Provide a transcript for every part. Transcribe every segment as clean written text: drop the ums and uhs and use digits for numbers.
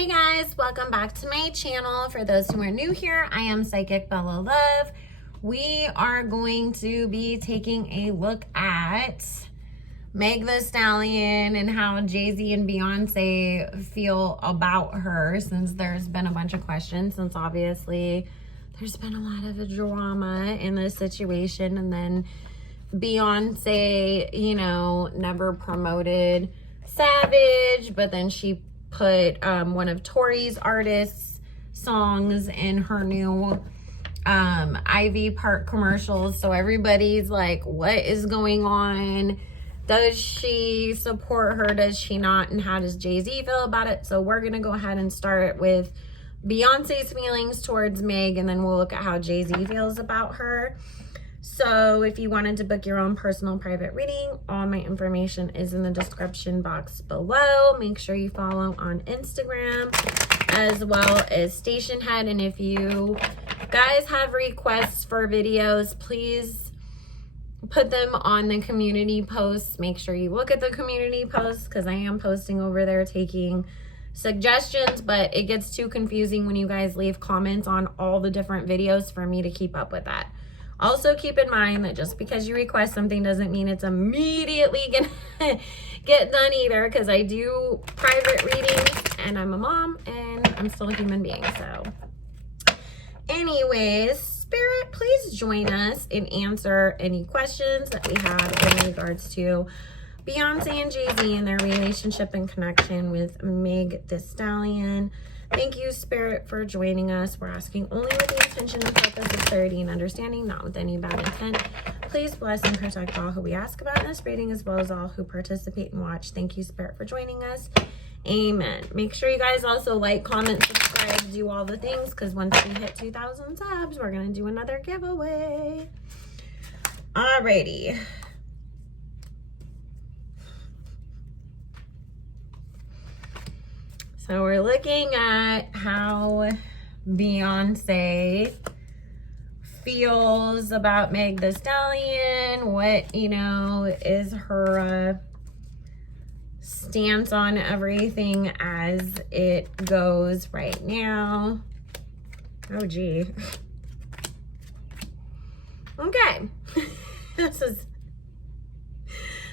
Hey guys, welcome back to my channel. For those who are new here, I am Psychic Bella Love. We are going to be taking a look at Meg Thee Stallion and how Jay-Z and Beyonce feel about her, since there's been a bunch of questions, since obviously there's been a lot of drama in this situation. And then Beyonce, never promoted Savage, but then she put one of Tori's artists' songs in her new Ivy Park commercials. So everybody's like, what is going on? Does she support her? Does she not? And how does Jay-Z feel about it? So we're going to go ahead and start with Beyonce's feelings towards Meg, and then we'll look at how Jay-Z feels about her. So if you wanted to book your own personal private reading, all my information is in the description box below. Make sure you follow on Instagram as well as Station Head. And if you guys have requests for videos, please put them on the community posts. Make sure you look at the community posts, because I am posting over there taking suggestions, but it gets too confusing when you guys leave comments on all the different videos for me to keep up with that. Also, keep in mind that just because you request something doesn't mean it's immediately gonna get done either, because I do private readings and I'm a mom and I'm still a human being. So anyways, Spirit, please join us and answer any questions that we have in regards to Beyonce and Jay-Z and their relationship and connection with Meg Thee Stallion. Thank you, Spirit, for joining us. We're asking only with the intention and purpose of clarity and understanding, not with any bad intent. Please bless and protect all who we ask about in this reading, as well as all who participate and watch. Thank you, Spirit, for joining us. Amen. Make sure you guys also like, comment, subscribe, do all the things, because once we hit 2,000 subs, we're going to do another giveaway. Alrighty. So we're looking at how Beyonce feels about Meg Thee Stallion, what, is her stance on everything as it goes right now. Oh, gee. Okay. This is...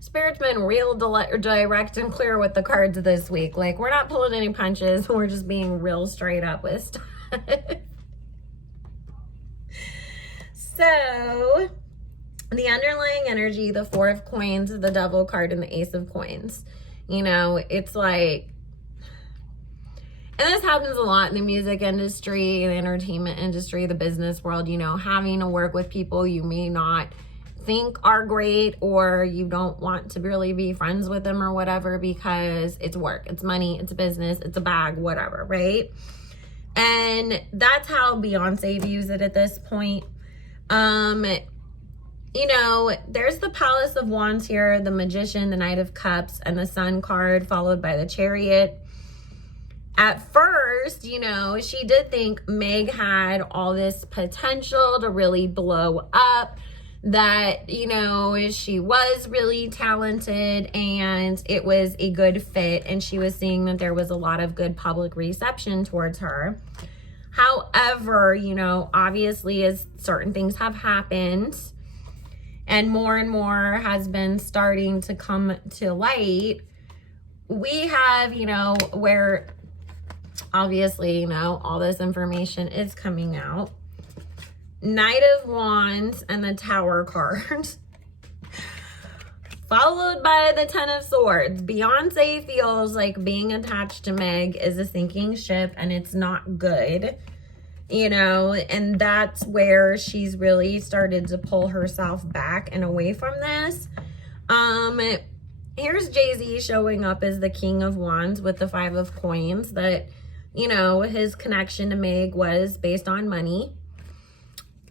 Spirit's been real direct and clear with the cards this week. Like, we're not pulling any punches. We're just being real straight up with stuff. So, the underlying energy, the Four of Coins, the Devil card, and the Ace of Coins. It's like... And this happens a lot in the music industry, the entertainment industry, the business world. Having to work with people you may not think are great, or you don't want to really be friends with them or whatever, because it's work, it's money, it's business, it's a bag, whatever, right? And that's how Beyonce views it at this point. There's the Palace of Wands here, the Magician, the Knight of Cups, and the Sun card, followed by the Chariot. At first, she did think Meg had all this potential to really blow up, that, she was really talented and it was a good fit, and she was seeing that there was a lot of good public reception towards her. However, obviously, as certain things have happened and more has been starting to come to light, we have, where obviously, all this information is coming out. Knight of Wands and the Tower card, followed by the Ten of Swords. Beyonce feels like being attached to Meg is a sinking ship, and it's not good, and that's where she's really started to pull herself back and away from this. Here's Jay-Z showing up as the King of Wands with the Five of Coins, that, his connection to Meg was based on money.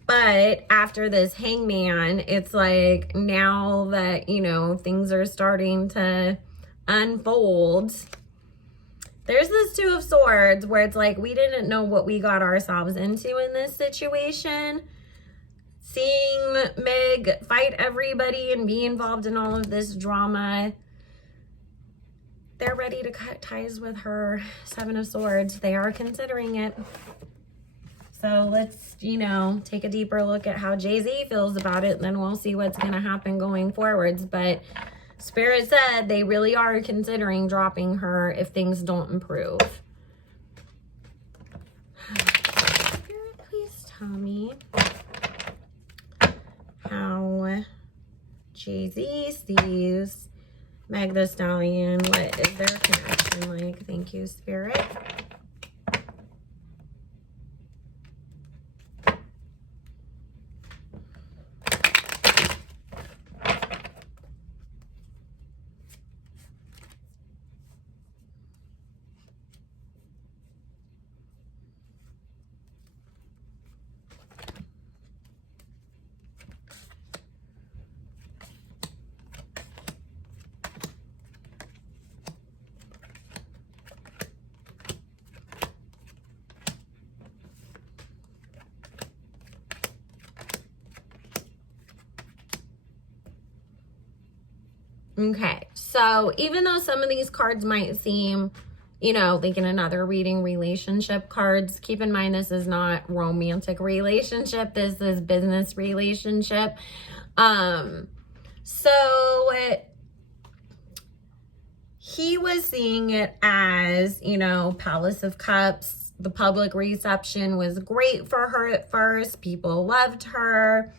But after this Hangman, it's like, now that, things are starting to unfold, there's this Two of Swords where it's like, we didn't know what we got ourselves into in this situation. Seeing Meg fight everybody and be involved in all of this drama, they're ready to cut ties with her. Seven of Swords. They are considering it. So let's, you know, take a deeper look at how Jay-Z feels about it. Then we'll see what's going to happen going forwards. But Spirit said they really are considering dropping her if things don't improve. Spirit, please tell me how Jay-Z sees Meg Thee Stallion. What is their connection like? Thank you, Spirit. Okay, so even though some of these cards might seem, you know, like in another reading, relationship cards, keep in mind this is not romantic relationship. This is business relationship. So he was seeing it as, you know, Palace of Cups. The public reception was great for her at first. People loved her.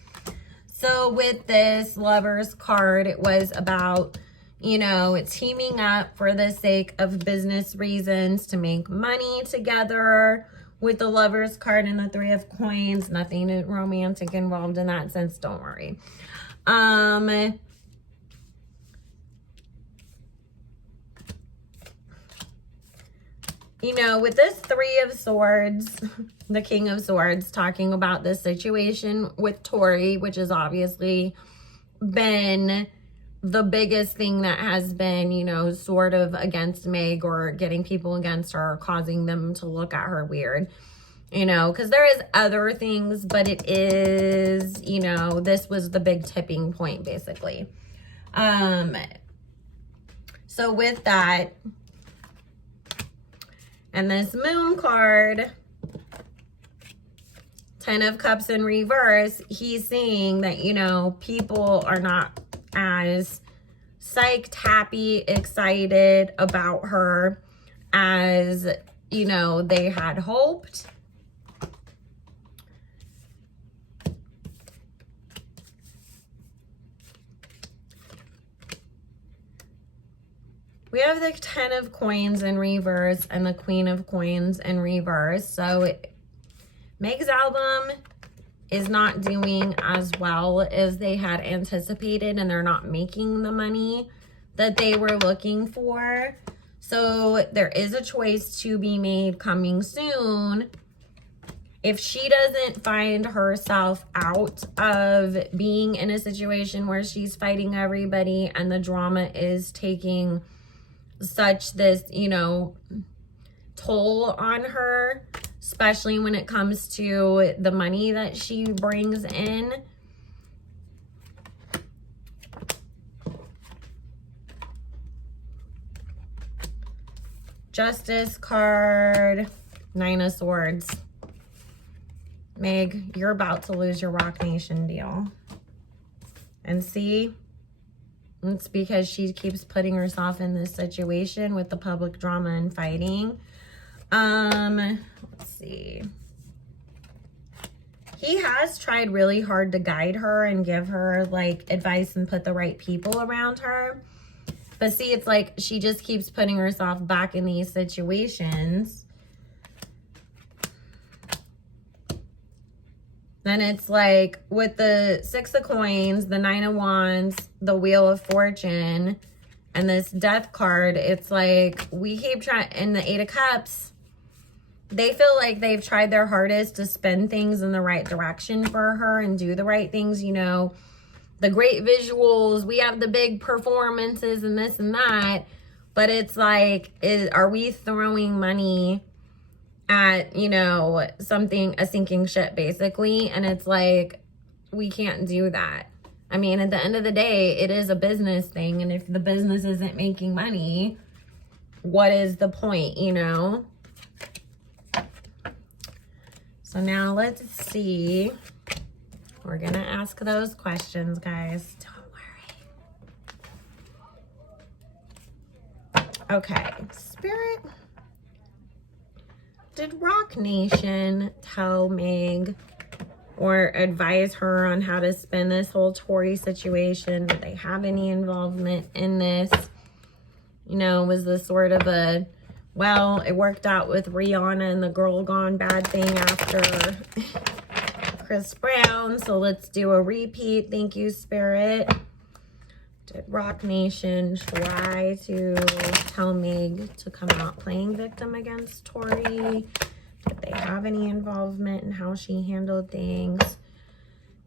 So with this Lovers card, it was about, you know, teaming up for the sake of business reasons to make money together. With the Lovers card and the Three of Coins, nothing romantic involved in that sense, don't worry. You know, with this Three of Swords, the King of Swords, talking about this situation with Tori, which has obviously been the biggest thing that has been, you know, sort of against Meg or getting people against her or causing them to look at her weird, you know, because there is other things, but it is, you know, this was the big tipping point, basically. So with that, and this Moon card, 10 of Cups in reverse, he's saying that, you know, people are not as psyched, happy, excited about her as, you know, they had hoped. We have the 10 of Coins in reverse and the Queen of Coins in reverse. So Meg's album is not doing as well as they had anticipated, and they're not making the money that they were looking for. So there is a choice to be made coming soon. If she doesn't find herself out of being in a situation where she's fighting everybody and the drama is taking such this, you know, toll on her, especially when it comes to the money that she brings in. Justice card, Nine of Swords. Meg, you're about to lose your Roc Nation deal. And see, it's because she keeps putting herself in this situation with the public drama and fighting. Let's see. He has tried really hard to guide her and give her like advice and put the right people around her. But see, it's like she just keeps putting herself back in these situations. Then it's like with the Six of Coins, the Nine of Wands, the Wheel of Fortune, and this Death card, it's like we keep trying, and the Eight of Cups, they feel like they've tried their hardest to spin things in the right direction for her and do the right things, you know, the great visuals, we have the big performances and this and that, but it's like, are we throwing money at, you know, something, a sinking ship, basically? And it's like, we can't do that. I mean, at the end of the day, it is a business thing, and if the business isn't making money, what is the point, you know? So now let's see. We're going to ask those questions, guys. Don't worry. Okay, Spirit. Did Roc Nation tell Meg or advise her on how to spin this whole Tory situation? Did they have any involvement in this? You know, was this sort of a, well, it worked out with Rihanna and the Girl Gone Bad thing after Chris Brown, so let's do a repeat. Thank you, Spirit. Did Roc Nation try to tell Meg to come out playing victim against Tory? Did they have any involvement in how she handled things?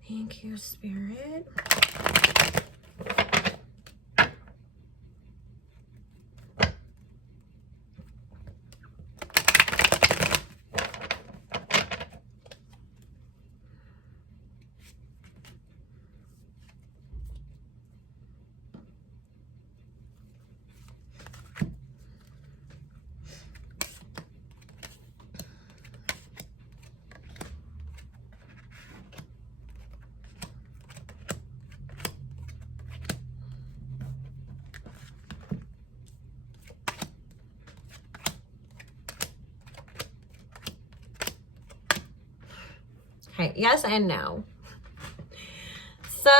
Thank you, Spirit. Okay, yes and no. So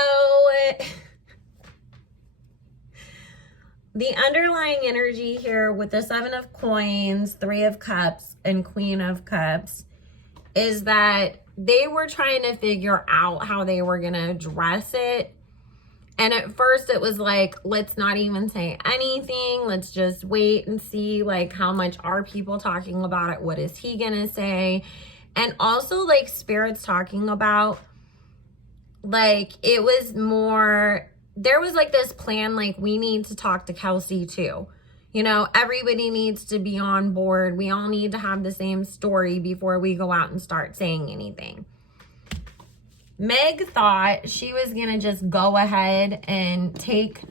the underlying energy here with the 7 of Coins, 3 of Cups, and Queen of Cups is that they were trying to figure out how they were going to address it. And at first it was like, let's not even say anything. Let's just wait and see, like, how much are people talking about it? What is he going to say? And also, like, Spirit's talking about, like, it was more, there was, like, this plan, like, we need to talk to Kelsey, too. You know, everybody needs to be on board. We all need to have the same story before we go out and start saying anything. Meg thought she was going to just go ahead and take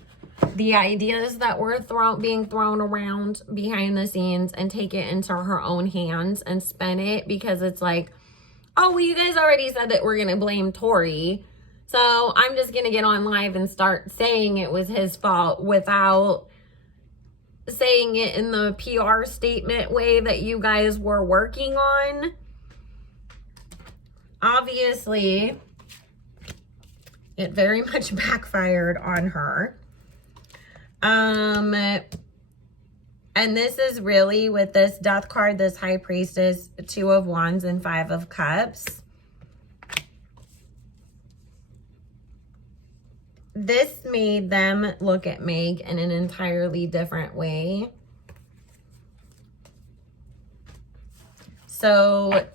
the ideas that were being thrown around behind the scenes and take it into her own hands and spin it, because it's like, oh, well, you guys already said that we're going to blame Tory, so I'm just going to get on live and start saying it was his fault without saying it in the PR statement way that you guys were working on. Obviously, it very much backfired on her. And this is really, with this Death card, this High Priestess, 2 of Wands, and 5 of Cups. This made them look at Meg in an entirely different way. So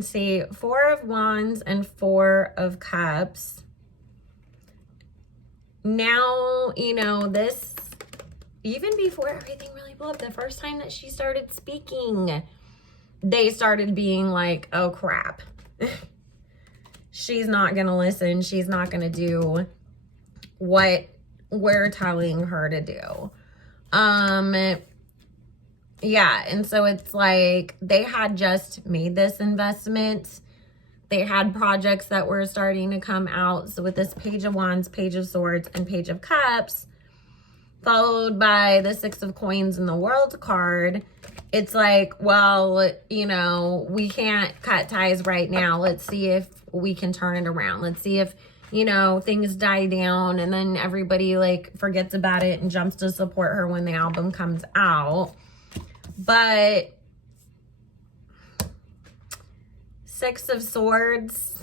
see, 4 of Wands and 4 of Cups. Now, you know, this, even before everything really blew up, the first time that she started speaking, they started being like, oh crap, she's not gonna listen, she's not gonna do what we're telling her to do. Yeah, and so it's like they had just made this investment. They had projects that were starting to come out. So with this Page of Wands, Page of Swords, and Page of Cups, followed by the 6 of Coins and the World card, it's like, well, you know, we can't cut ties right now. Let's see if we can turn it around. Let's see if, you know, things die down and then everybody, like, forgets about it and jumps to support her when the album comes out. But 6 of Swords,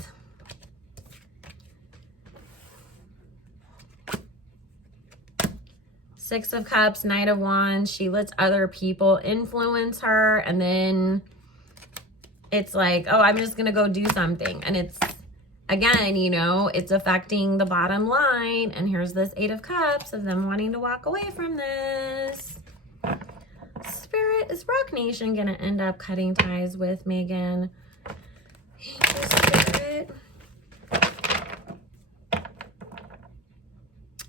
Six of Cups, Knight of Wands, she lets other people influence her, and then it's like, oh, I'm just gonna go do something. And it's, again, you know, it's affecting the bottom line. And here's this 8 of Cups of them wanting to walk away from this. Spirit, is Roc Nation gonna end up cutting ties with Megan? Thank you, Spirit.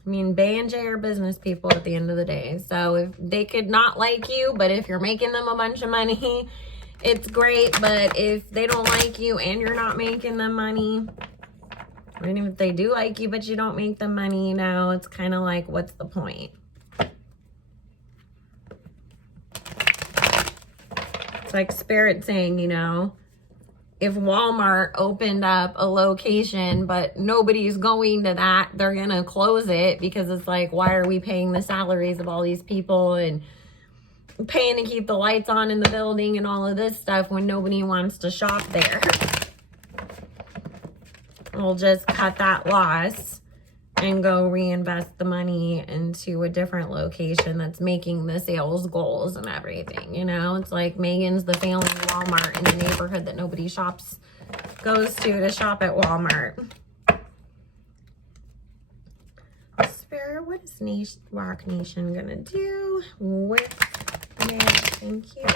I mean, Bay and Jay are business people at the end of the day. So if they could not like you, but if you're making them a bunch of money, it's great. But if they don't like you and you're not making them money, or even if they do like you, but you don't make them money, you know, it's kind of like, what's the point? It's like Spirit saying, you know, if Walmart opened up a location, but nobody's going to that, they're going to close it, because it's like, why are we paying the salaries of all these people and paying to keep the lights on in the building and all of this stuff when nobody wants to shop there? We'll just cut that loss and go reinvest the money into a different location that's making the sales goals and everything. You know, it's like Megan's the failing Walmart in the neighborhood that nobody goes to shop at Walmart. Spirit, what is Roc Nation gonna do with Meg? Thank you.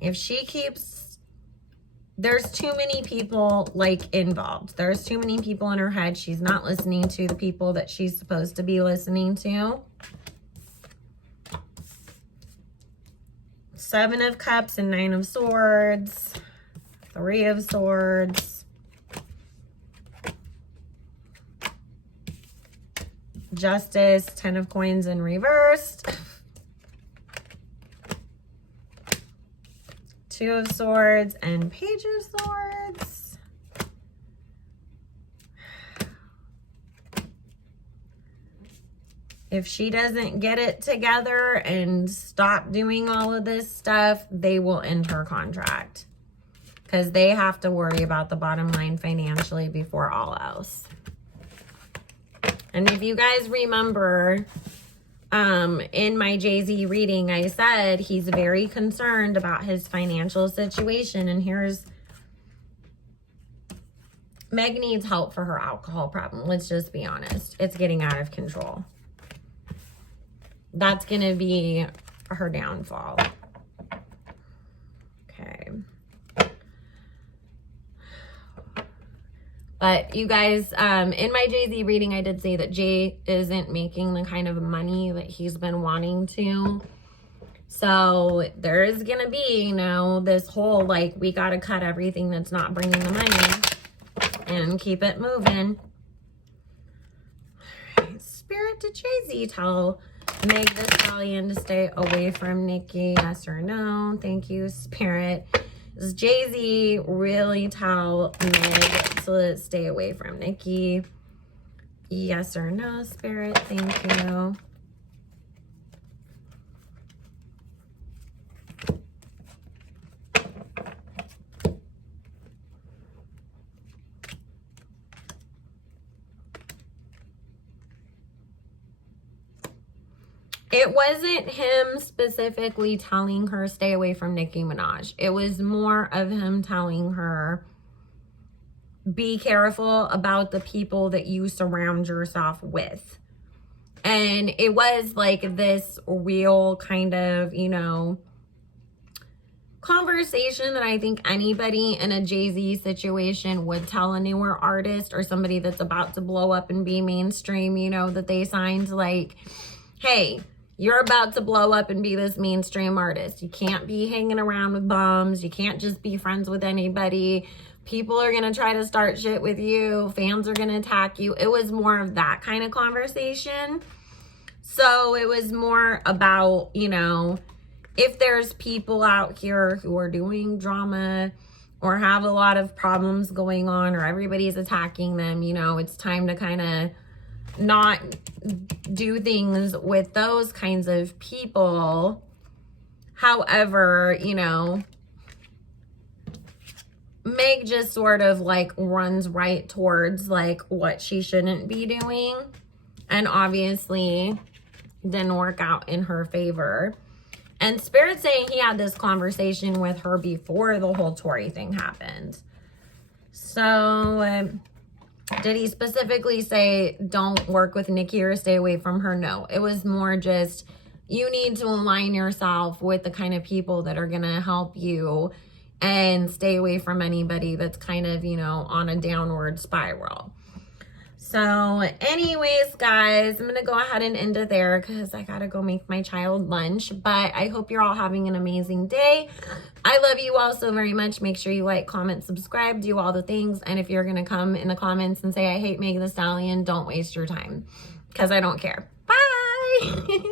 If she keeps, there's too many people like involved. There's too many people in her head. She's not listening to the people that she's supposed to be listening to. 7 of Cups and 9 of Swords. 3 of Swords. Justice, 10 of Coins in reversed. 2 of Swords and Page of Swords. If she doesn't get it together and stop doing all of this stuff, they will end her contract, because they have to worry about the bottom line financially before all else. And if you guys remember, in my Jay-Z reading, I said he's very concerned about his financial situation. And here's, Meg needs help for her alcohol problem. Let's just be honest. It's getting out of control. That's going to be her downfall. Okay. But you guys, in my Jay-Z reading, I did say that Jay isn't making the kind of money that he's been wanting to. So there is going to be, you know, this whole, like, we got to cut everything that's not bringing the money and keep it moving. All right, Spirit, did Jay-Z tell Meg the Stallion to stay away from Nicki? Yes or no? Thank you, Spirit. Does Jay-Z really tell Meg to stay away from Nicki? Yes or no, Spirit? Thank you. It wasn't him specifically telling her stay away from Nicki Minaj. It was more of him telling her, be careful about the people that you surround yourself with. And it was like this real kind of, you know, conversation that I think anybody in a Jay-Z situation would tell a newer artist or somebody that's about to blow up and be mainstream, you know, that they signed, like, hey, you're about to blow up and be this mainstream artist. You can't be hanging around with bums. You can't just be friends with anybody. People are going to try to start shit with you. Fans are going to attack you. It was more of that kind of conversation. So it was more about, you know, if there's people out here who are doing drama or have a lot of problems going on, or everybody's attacking them, you know, it's time to kind of not do things with those kinds of people. However, you know, Meg just sort of like runs right towards like what she shouldn't be doing, and obviously didn't work out in her favor. And Spirit's saying he had this conversation with her before the whole Tory thing happened. So Did he specifically say don't work with Nikki or stay away from her? No. It was more just you need to align yourself with the kind of people that are going to help you and stay away from anybody that's kind of, you know, on a downward spiral. So anyways, guys, I'm going to go ahead and end it there because I got to go make my child lunch. But I hope you're all having an amazing day. I love you all so very much. Make sure you like, comment, subscribe, do all the things. And if you're going to come in the comments and say, I hate Megan Thee Stallion, don't waste your time because I don't care. Bye.